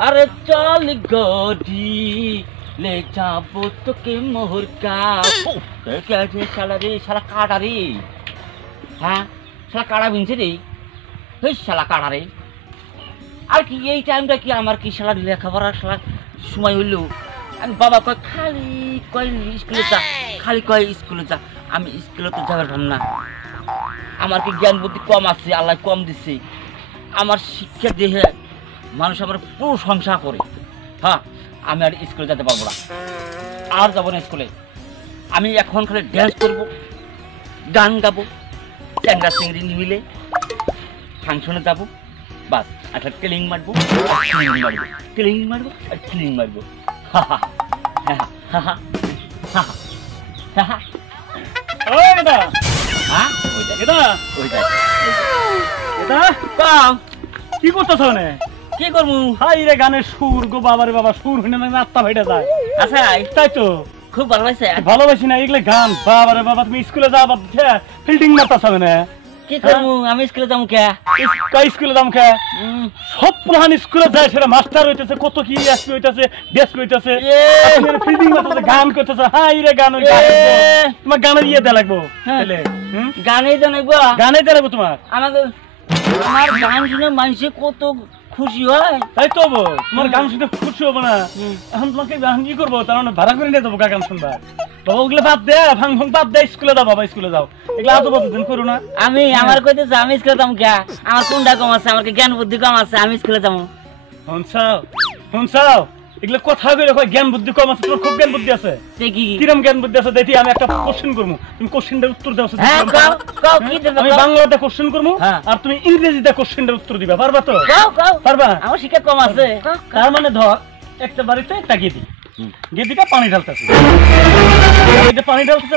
আরে চল গডি ले जाबो तो के मोहर का क्या रे साला काटा रे हाँ साला काटा बिनছে রে এই শালা কাটা রে আর কি এই টাইমটা কি আমার কি শালা লেখাপড়া শালা সময় হইলো আমি বাবা কয় খালি স্কুলে যা খালি কয় স্কুলে যা আমি স্কুলে তো যাবার ভাব না আমার কি জ্ঞান বুদ্ধি কম আছে আল্লাহ কম দিছে আমার শিক্ষা দেহে মানুষ আমার প্রশংসা করে হ্যাঁ আমি আর স্কুলে যেতে পারবো না আর যাবো না স্কুলে আমি এখন খালি ড্যান্স করবো গান গাবো চ্যাংরা চিংড়ি মিলে ফাংশনে যাবো বাস একটা ক্লিং মারবো ক্লিং মারবো আর ক্লিং মারবো হা হা হা হা হা হা হা ওই এটা হ্যাঁ এটা ওইটাই এটা কাম কি করতেছ না কি করবো হাই রে গানের সুর গো বাবারে বাবা সুর হইনা না আত্মা ভাইটা যায় আচ্ছা তাই তো খুব ভালো লাগছে ভালোবাসি না এগুলো গান বাবারে বাবা তুমি স্কুলে যাবা ফিল্ডিং মারতাছ না কি করবো আমি স্কুলে যাবো কে কই স্কুলে যাম কে সব প্রধান স্কুলে যায় সেটা মাস্টার হইতেছে কত কি এসপি হইতেছে ডেস্ক হইতেছে আপনি ফিল্ডিং মারতেছে গান করতেছে হাই রে গান তোমার গানের ইয়ে দেয়া লাগবো তাহলে গানেই জানাইবো গানে দেয়া লাগবো তোমার আমার গান শুনে মানুষে কত খুশি হয় তাই তো তোমার গান শুনে খুশি হবো না এখন তোমাকে গান কি করবো তার মানে ভাড়া করে নিয়ে যাবো গান শুনবা বাবা ওগুলো বাদ দে ভাঙ বাদ দে স্কুলে যাও বাবা স্কুলে যাও এগুলো আজও দিন করো না আমি আমার কইতেছে আমি স্কুলে যাবো কে আমার কোনটা কম আছে আমার জ্ঞান বুদ্ধি কম আছে আমি স্কুলে যাবো শুনছাও এগুলো কথা কইলে কয় জ্ঞান বুদ্ধি কম আছে তোমার খুব জ্ঞান বুদ্ধি আছে সে কি কিরম জ্ঞান বুদ্ধি আছে দেখি আমি একটা কোশ্চেন করবো তুমি কোশ্চেনটার উত্তর দাও হ্যাঁ কও কও কি দেব আমি বাংলাতে কোশ্চেন করবো আর তুমি ইংরেজিতে কোশ্চেনটার উত্তর দিবা পারবা তো কও কও পারবা আমার শিক্ষা কম আছে তার মানে ধর একটা বাড়িতে একটা গেদিটা পানি ঢালতেছে এটা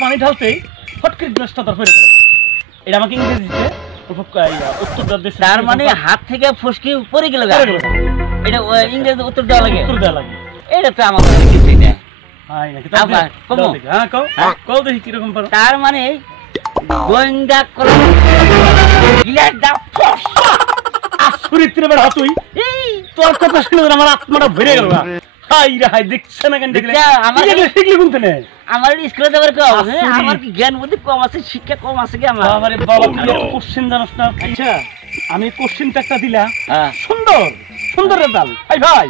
পানি ঢালতেই ফট করে গ্লাসটা ধর পড়ে গেল এটা আমাকে ইংরেজিতে উত্তরটা দিছে তার মানে হাত থেকে ফসকে পড়ে গেল এটা ইংরেজি উত্তর দেওয়া লাগে এটা তো আমার কিছুই না তার মানে গোয়েন্দা তুই তোর কথা শুনে আমার আত্মাটা ভরে গেল না হাই রে হাই দেখছ না কেন শিখলি কোন থেকে আমার স্কুলে যাবার কেউ আমার কি জ্ঞান বুদ্ধি কম আছে শিক্ষা কম আছে কি আমার আমারে বাবা তুই কোশ্চেন জানাস না আচ্ছা আমি কোশ্চেনটা একটা দিলা সুন্দর সুন্দর রেজাল ভাই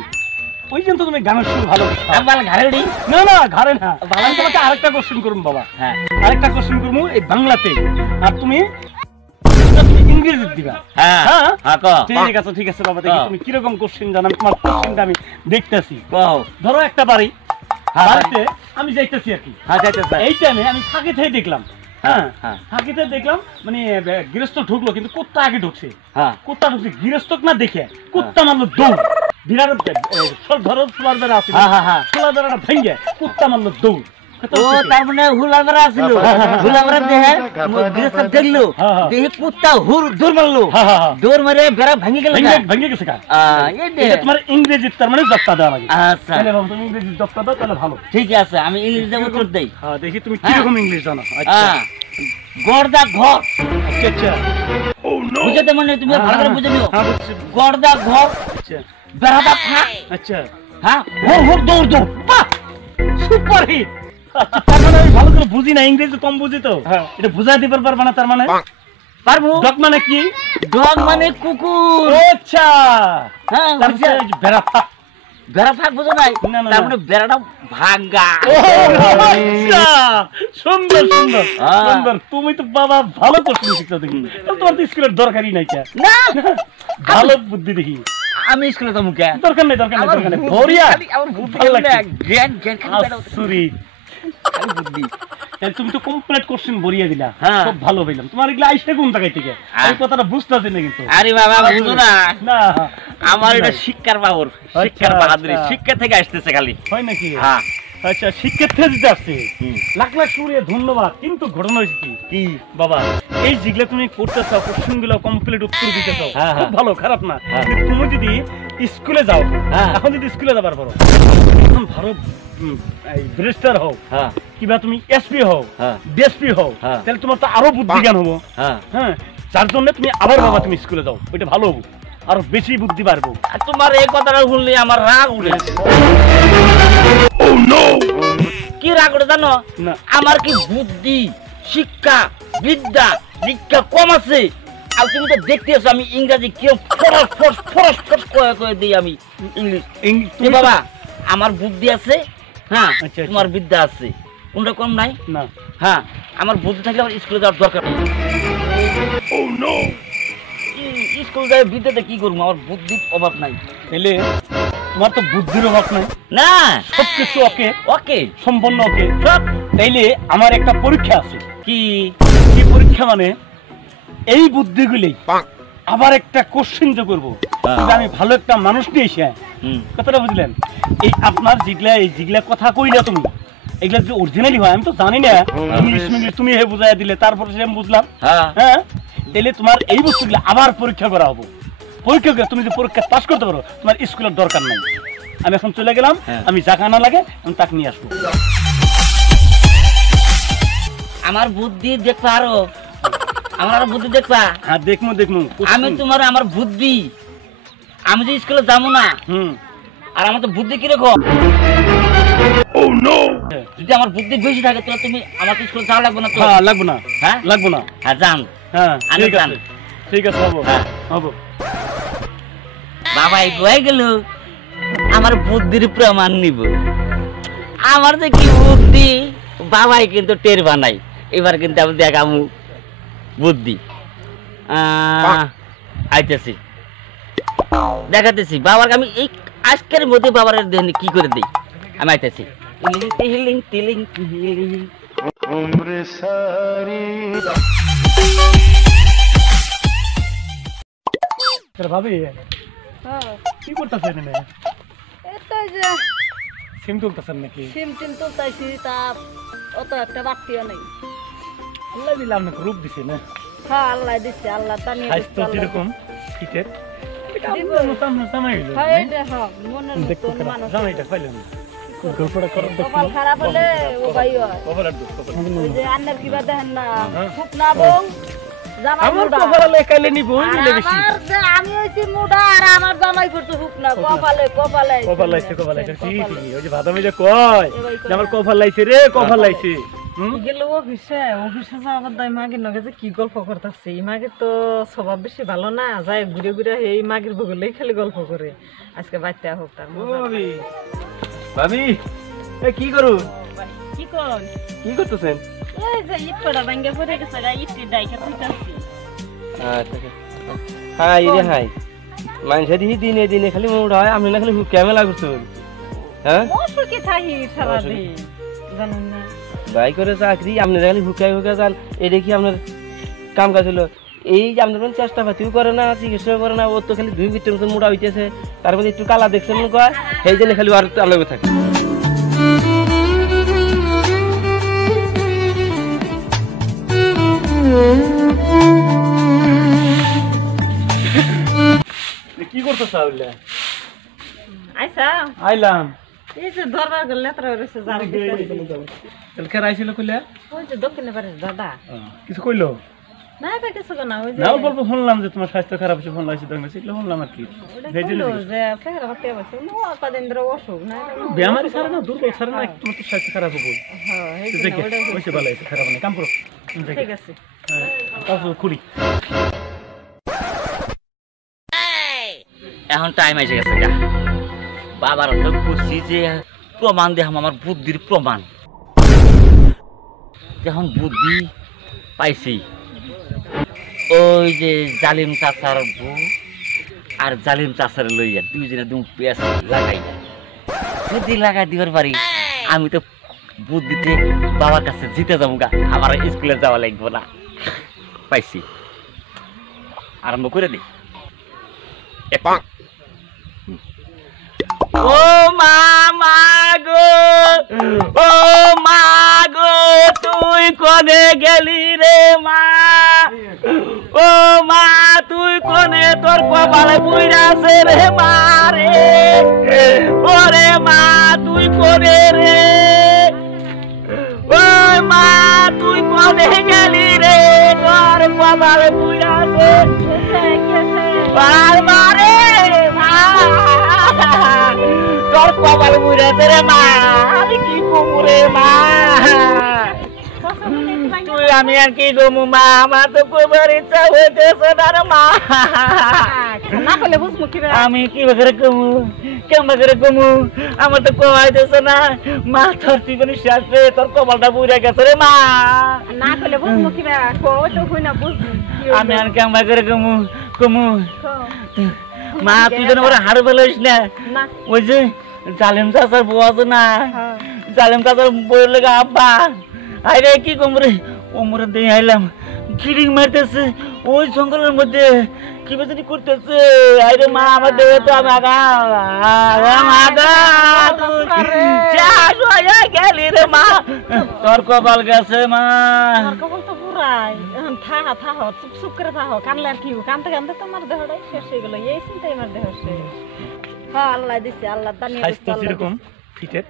ওই জন্য তুমি গানের সুর ভালো আমার ঘাড়ে নি না ঘাড়ে না আমি তোমাকে আরেকটা কোশ্চেন করব বাবা হ্যাঁ আরেকটা কোশ্চেন করব এই বাংলাতে আর তুমি ইংরেজি দিবা হ্যাঁ হ্যাঁ ঠিক আছে বাবা দেখি তুমি কি রকম কোশ্চেন জানো তোমার কোশ্চেনটা আমি দেখতেছি ধরো একটা বাড়িতে আমি যাইতেছি আর কি হ্যাঁ যাইতেছি এই টাইমে আমি ফাঁকে থেকে দেখলাম হ্যাঁ ফাঁকে থেকে দেখলাম মানে গৃহস্থ ঢুকলো কিন্তু কুত্তা আগে ঢুকছে কুত্তা ঢুকছে গৃহস্থ না দেখে কুত্তা মারলো দৌড় বিরাট ধরো সোলার বেড়া আছে সোলার বেড়াটা ভেঙে কুত্তা মারলো দৌড় ও তার মানে হুলাবেরা ছিল হুলাবেরা দেহে গৃহস্থ দেখলো দেহে কুত্তা দৌড় মারলো দৌড় মারে বেড়া ভেঙে গেছে এটা তোমার ইংরেজি তার মানে জবটা দেওয়া লাগে আচ্ছা তাহলে বাবা তুমি ইংরেজি জবটা দাও তাহলে ভালো ঠিক আছে আমি ইংরেজি উত্তর দেই হ্যাঁ দেখি তুমি কি রকম ইংলিশ জানো আচ্ছা গর্দা ঘর আচ্ছা ও নো বুঝতে মানে তুমি ভালো করে বুঝে নিও গর্দা ঘর আচ্ছা বেড়াটা ফাঁক আচ্ছা হ্যাঁ হুর দৌড় বাহ সুপার হিট তার মানে আমি ভালো করে বুঝি না ইংরেজি কম বুঝি তো এটা বুঝাই দিবার পারবা না তার মানে পারবো ডগ মানে কি ডগ মানে কুকুর আচ্ছা হ্যাঁ বেড়া ফাঁক বুঝো নাই তার মানে বেড়াটা ভাঙ্গা সুন্দর সুন্দর সুন্দর তুমি তো বাবা ভালো কোশ্চেন শিখছো দেখি তোমার তো স্কুলের দরকারই নাই কে না ভালো বুদ্ধি দেখি আমি স্কুলে তো মুখে দরকার নেই ভরিয়া আমার বুদ্ধি না জ্ঞান সুরি বুদ্ধি তুমি তো কমপ্লিট কোশ্চেন ভরিয়ে দিলা খুব ভালো হইলাম তোমার এগুলা আইসা কোন জায়গা থেকে এই কথাটা বুঝতাছি না কিন্তু আরে বাবা বুঝো না না আমার এটা শিক্ষার পাওয়ার শিক্ষার বাহাদুরি শিক্ষা থেকে আসতেছে খালি হয় নাকি হ্যাঁ আচ্ছা শিক্ষার থেকে দিতে আসছে লাখ লাখ শুনিয়ে ধন্যবাদ কিন্তু ঘটনা হয়েছে কি বাবা এই যেগুলো তুমি করতে চাও কোশ্চেন গুলো কমপ্লিট উত্তর দিতে চাও খুব ভালো খারাপ না তুমি যদি স্কুলে যাও এখন যদি স্কুলে যাবার পারো এখন ভারত ব্যারিস্টার হও কিবা তুমি এসপি হও ডিএসপি হও তাহলে তোমার তো আরো বুদ্ধি জ্ঞান হবো হ্যাঁ যার জন্য তুমি আবার বাবা তুমি স্কুলে যাও ওইটা ভালো হবো আরো বেশি বুদ্ধি পারবো। আর তোমার এই কথাটা শুনলে আমার রাগ উঠে। কি রাগ উঠে জানো? আমার কি বুদ্ধি, শিক্ষা, বিদ্যা কম আছে? আর তুমি তো দেখতে আছো আমি ইংরেজি কিরম ফরস কয়ে দিই আমি ইংলিশ। বাবা আমার বুদ্ধি আছে, হ্যাঁ তোমার বিদ্যা আছে, কোনটা কম নাই না? হ্যাঁ আমার বুদ্ধি থাকলে আমার স্কুলে যাওয়ার দরকার নেই। স্কুল যাই বিদ্যাতে কি করবো? আমার বুদ্ধির অভাব নাই। তাহলে তোমার তো বুদ্ধির অভাব নাই না, সবকিছু ওকে ওকে সম্পূর্ণ ওকে সব। তাইলে আমার একটা পরীক্ষা আছে। কি পরীক্ষা? মানে এই বুদ্ধিগুলি আবার একটা কোশ্চেন যে করবো, আমি ভালো একটা মানুষ নিয়ে এসে কথাটা বুঝলেন? এই আপনার যেগুলা কথা কইলা তুমি, এগুলা যে অরিজিনালি হয় আমি তো জানি না, ইংলিশ তুমি বুঝাই দিলে তারপরে সে আমি বুঝলাম। হ্যাঁ তাহলে তোমার এই বস্তুগুলো আবার পরীক্ষা করা হবো। পরীক্ষা করে তুমি যে পরীক্ষা পাস করতে পারো, তোমার স্কুলের দরকার নাই। আমি এখন চলে গেলাম, আমি যাকে আনা লাগে আমি তাকে নিয়ে আসবো। আমার বুদ্ধি দেখবা আরো, আমার আরো বুদ্ধি দেখবা? হ্যাঁ দেখবো। আমি তোমার আমার বুদ্ধি, আমি যে স্কুলে যাবো না, আর আমার তো বুদ্ধি কিরকম? যদি আমার বুদ্ধি বেশি থাকে তাহলে তুমি আমার স্কুলে যাওয়া লাগবে না তো? লাগবো না। হ্যাঁ লাগবো না। হ্যাঁ যান। হ্যাঁ ঠিক আছে হবো। বাবাই হয়ে গেল, আমার বুদ্ধির প্রমাণ নিব। আমার যে কি বুদ্ধি বাবাই কিন্তু টের বানাই। এবার কিন্তু আমি দেখামু বুদ্ধি। আইতেছি, দেখাতেছি বাবার। আমি এই আজকের মধ্যে বাবার কি করে দিই, আমি আইতেছি। ভাবি কি করতেছেন? সিম তুলতেছেন নাকি? সিম তুলতেছি, তা অত একটা বাড়তিও নেই। আল্লাহ দিলে আপনাকে রূপ দিছে না? হ্যাঁ আল্লাহ দিচ্ছে, আল্লাহ তা নিয়ে স্বাস্থ্য কিরকম শীতের? খারাপ হলে ও ভাই আন্নার কিবা দেখেন না, খুব না বউ আমি হইছি মুডা, আর আমার জামাই করছে হুক না। কপালে আমার কপাল লাইছে রে, কপাল লাইছে। গেল অফিসে যাওয়ার দায় মাগের নগে যে কি গল্প করতেছে। এই মাগের তো স্বভাব বেশি ভালো না, যায় ঘুরে ঘুরে এই মাগের বগলেই খালি গল্প করে। আজকে বাচ্চা হোক তার ভাবি কি করু? কি করতেছেন? এই যে ইটটা ভাঙ্গে পড়ে গেছে, ইটটি ডাইকা তুইতাছি। হাই রে হাই, মানুষে দিহি দিনে দিনে খালি মুড হয়, আপনি না খালি ক্যামেলা করছেন। হ্যাঁ সুখে থাকি সারাদিন, জানেন না ভাই করে চাকরি, আপনি খালি হুকাই যান। এই দেখি আপনার কাম কাজ হলো এই যে আপনার চেষ্টা পাতিও করে না, চিকিৎসা করে না। ওর তো খালি 2 মিনিটের মতো মোড়া হইতেছে, তার মধ্যে একটু কালা দেখছে মনে কয়, সেই জন্য খালি আর আলোকে থাকে। কি করতেছ? আইলাম এই যে দরবার গেল নেত্র রয়েছে, জানি আইছিল কইলে ওই যে দক্ষিণে বাড়ির দাদা কিছু কইলো না? এটা কিছু না, ওই যে অল্প শুনলাম যে তোমার স্বাস্থ্য খারাপ হয়েছে, ফোন লাগছে সেগুলো শুনলাম আর কি। অসুখ না, বেমারি ছাড়া না, দুর্বল ছাড়া না, তোমার তো স্বাস্থ্য খারাপ হবো। ভালো আছে, খারাপ নেই, কাম করো। ঠিক আছে খুলি। এখন টাইম এসে গেছে গা। বাবার তো বুঝছি যে প্রমাণ দেখাম, আমার বুদ্ধির প্রমাণ। যখন বুদ্ধি পাইছি, ওই যে জালিম চাচার বউ আর জালিম চাচার লইয়া দুইজনে পেঁয়াজ লাগাই, যদি লাগাই দিবার পারি আমি তো বুদ্ধিতে বাবার কাছে জিতে যাবো গা, আমার স্কুলে যাওয়া লাগবো না। পাইছি, আরম্ভ করে দিই। ও মা গো, ও মা গো, তুই কোনে গেলি রে মা? ও মা তুই কোনে, তোর কপালে পুইরাছে রে মা রে। ওরে মা তুই কোনে রে? ও মা তুই কোনে গেলি রে? তোর কপালে পুইরাছে আর মারে আমার কপাল বুড়াছে রে মা, আমি কি করবো রে মা? তুই আমি আর কি করবো মা, আমার তো কবার ইচ্ছা হইতেছে না রে মা। না বলে বুঝবো কি আমি কি করে কমু, কেমন করে কমু? আমার তো কমাইতেছে না মা, তোর জীবনে শেষ রে, তোর কপালটা বুড়া গেছে রে মা। না বলে বুঝবো কি কই তো হই না বুঝবো আমি আর কেমন করে কমু কমু মা? তুই যেন ওরা হাড় ফেলিস না। ওই যে জালেম চাচার বউ আছে না, জালেম চাচার বউয়ের লেগে আব্বা আরে কি কম রে, ওমরে দিয়ে আইলাম গিরিং মারতেছে ওই জঙ্গলের মধ্যে, কি বেজানি করতেছে। আরে মা আমার দেবে তো, আমি আগা গেলি রে মা, তোর কপাল গেছে মা। কপাল তো পুরাই থাহা থাহো, চুপ চুপ করে থাহো, কানলে আর কি কানতে কানতে তোমার দেহটাই শেষ হয়ে গেল, এই চিন্তাই আমার দেহ শেষ। হ্যাঁ আল্লাহ দিছে, আল্লাহ দানি স্বাস্থ্য যেরকম ফিটের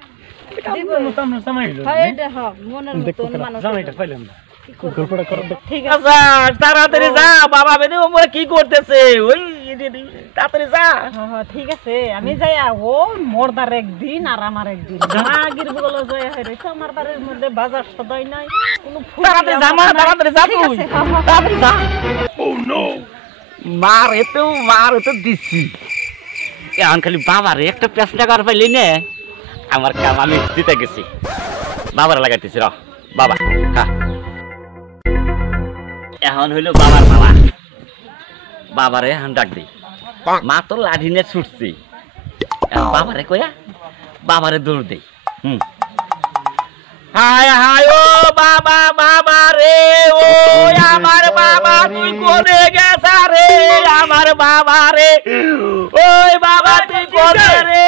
তাড়াতাড়ি যা বাবা, বেদে ওমরে কি করতেছে, ওই তাড়াতাড়ি যা। ঠিক আছে আমি যাই, ও মোরদার একদিন আর আমার একদিন আগের বগলে যাই হইছে, আমার বাড়ির মধ্যে বাজার সদাই নাই কোনো ফুল। তাড়াতাড়ি যা মা, তাড়াতাড়ি যা তুই, তাড়াতাড়ি যা। ও নো, মার তো দিচ্ছি এখন, খালি বাবারে একটা পেঁচ লাগার পাইলি নে, আমার কাম আমি দিতে গেছি, বাবার লাগাইতেছি র বাবা। এখন হইল বাবার মালা, বাবারে এখন ডাক দিই, মা তো লাঠি নিয়ে ছুটছি, বাবারে কয়া বাবারে দৌড় দেই। হায় হায় ও বাবা, বাবা রে, ও আমার বাবা তুই কোনে গেছা রে, আমার বাবা রে, ওই বাবা তুই কোনে রে?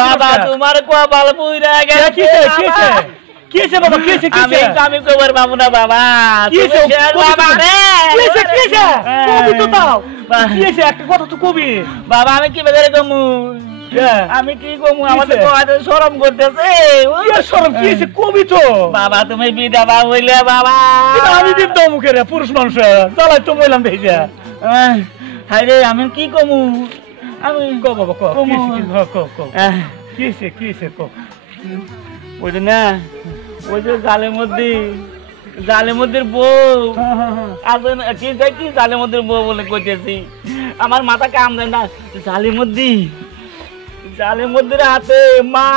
বাবা তোমার কপাল বুইরা গেছে, আমি কবার পাবো না বাবা, বাবা রে বাবা, আমি কি বেজারে কমু, আমি কি কমু, আমাদের শরম করতেছে। কবি তো বাবা তুমি বিধবা হইলে বাবা, আমি দিত মুখে রে, পুরুষ মানুষ চালাই তো বললাম দেখি। হাই রে আমি কি কমু, আমি ওই যে না, ওই যে জালের মধ্যে বউ আছে না, কি জালের মধ্যে বউ বলে কইতেছি, আমার মাথা কাম দেয় না। জালের মধ্যে হাতে মা,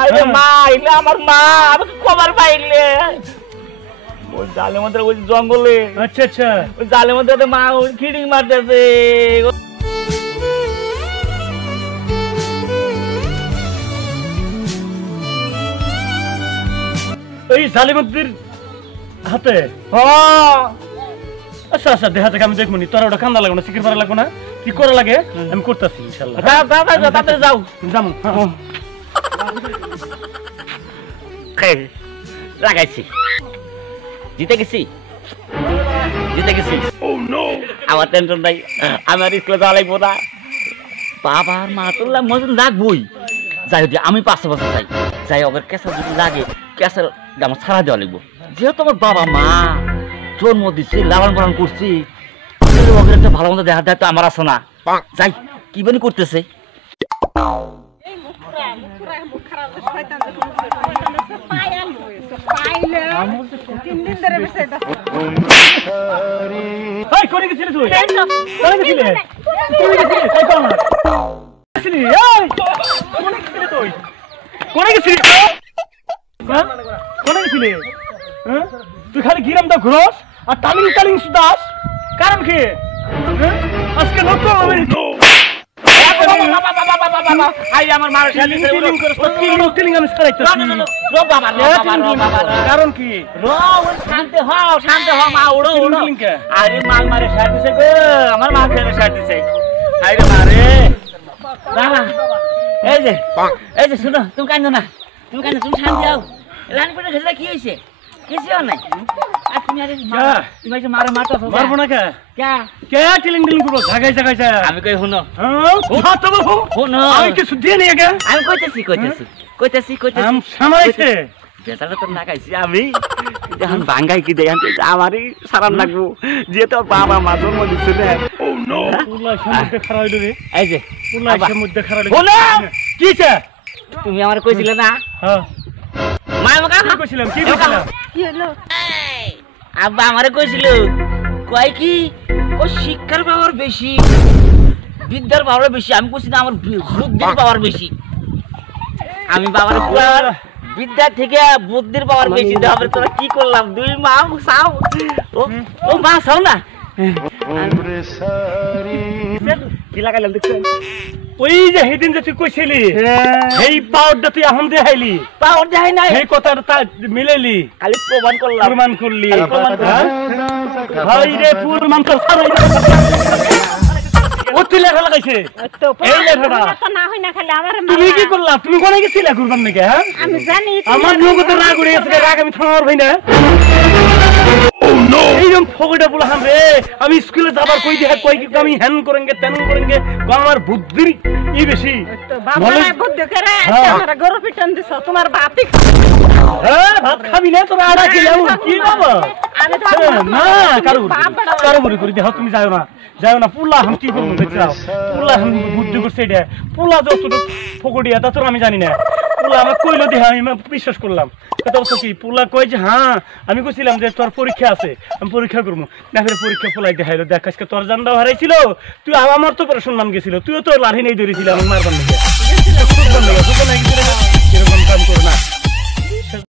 আরে মা এলে আমার মা, আমাকে খবর পাইলে ওই জালের মধ্যে, ওই জঙ্গলে। আচ্ছা আচ্ছা, ওই জালের মধ্যে মা ওই খিড়িং মারতেছে। ওই জালিমদের হাতে? আচ্ছা আচ্ছা, দেখা যাক, আমি দেখবো নি। তোরা ওটা কান্দা লাগবে না, সিকির পারা লাগবে না, কি করা লাগে আমি করতেছি ইনশাল্লাহ। তাড়াতাড়ি যাও, যাবো লাগাইছি, জিতে গেছি। আমার টেনশন নাই, আমার স্কুলে যাওয়া লাগবো না, বাবার মা তোর মতন লাগবই। যাই হোক আমি 5 বছর যাই ওদের কেঁচা যদি লাগে, কেঁচা আমার ছাড়া দেওয়া লাগবো, যেহেতু আমার বাবা মা জন্ম দিচ্ছে, লালন পালন করছি, ওদের একটা ভালো মতো দেখা তো আমার আছে না। যাই কি বানি করতেছে, তুই খালি গিরাম দা ঘুরস আর টালিং দাস, কারণ কি আজকে নতুন কারণ কি শান্তি হও মা, উড়ো আরে মাল মারে সার দিছে গো, আমার মা খেলে সার দিছে। আরে মারে বাবা, এই যে শুনো, তুমি কান্দো না, তুমি শান্তি হও। লাইন পড়ে খেলে কি হয়েছে? কিছু নাই। আর তুমি আরে তুমি যে মারে মারতো, মারবো না কে? কে টিলিং করবো জায়গায় যায়? আমি কই শুনো, আমি কিছু দিয়ে নিয়ে গে, আমি কইতেছি সামাইছে বেচারা তো না খাইছি আমি এখন ভাঙ্গাই কি দেয় আমারই সারান লাগবো যেহেতু বাবা মা জন্ম দিচ্ছে না পুলা সমুদ্রে খারাপ হইলো রে এই যে পুলা সমুদ্রে খারাপ হলো কি চা তুমি আমার কইছিলে না হ্যাঁ মা আমাকে কি কইছিলাম কি কইছিলাম কি হলো আব্বা আমারে কইছিল কয় কি ও শিক্ষার পাওয়ার বেশি বিদ্যার পাওয়ার বেশি আমি কইছি না আমার বুদ্ধির পাওয়ার বেশি আমি বাবার পুরার বিদ্যা থেকে বুদ্ধির পাওয়ার বেশি দেবে তোরা কি করলাম দুই মা চাও ও মা চাও না কি লাগাইলাম দেখছেন ওই যে সেদিন যে তুই কইছিলি এই পাওয়ারটা তুই এখন দেখাইলি পাওয়ার দেখাই নাই সেই কথাটা তা মিলাইলি খালি প্রমাণ করলাম প্রমাণ করলি প্রমাণ করলাম। ভাই রে প্রমাণ তো সারাই ও তুই লেখা লাগাইছে তো এই লেখাটা তো না হয় না খালি আমার তুমি কি করলা তুমি কোনে গেছিলা কুরবান নাকি হ্যাঁ আমি জানি আমার নগদ রাগ উড়ে গেছে রাগ আমি থামার ভাই না এইরকম ফগড়া বললাম রে আমি স্কুলে যাবার কই দেখা কই কি আমি হ্যান করেঙ্গে তেন করেঙ্গে আমার বুদ্ধির ই বেশি তো বাবা বুদ্ধি করে আমার গরু পিটন দিছ তোমার বাপি হ্যাঁ ভাত খাবি না তোরা আড়া খেলাম কি বাবা আমি তো না কারো বলি করে দেখো তুমি যাও না পুলা আমি কি করবো দেখছাও পুলা আমি বুদ্ধি করছে এটা পুলা যতটুকু ফকড়িয়া তা তোর আমি জানি না পুলা আমার কইলো দেখে আমি বিশ্বাস করলাম কথা বলছো কি পুলা কই যে হ্যাঁ আমি কইছিলাম যে তোর পরীক্ষা আছে আমি পরীক্ষা করবো না ফের পরীক্ষা ফুলাই দেখাইলো দেখ আজকে তোর জানটাও হারাইছিল তুই আমার তো পরে সম্মান গেছিল তুইও তো লাঠি নেই ধরেছিল আমার মারবার নাকি এরকম কাম করো না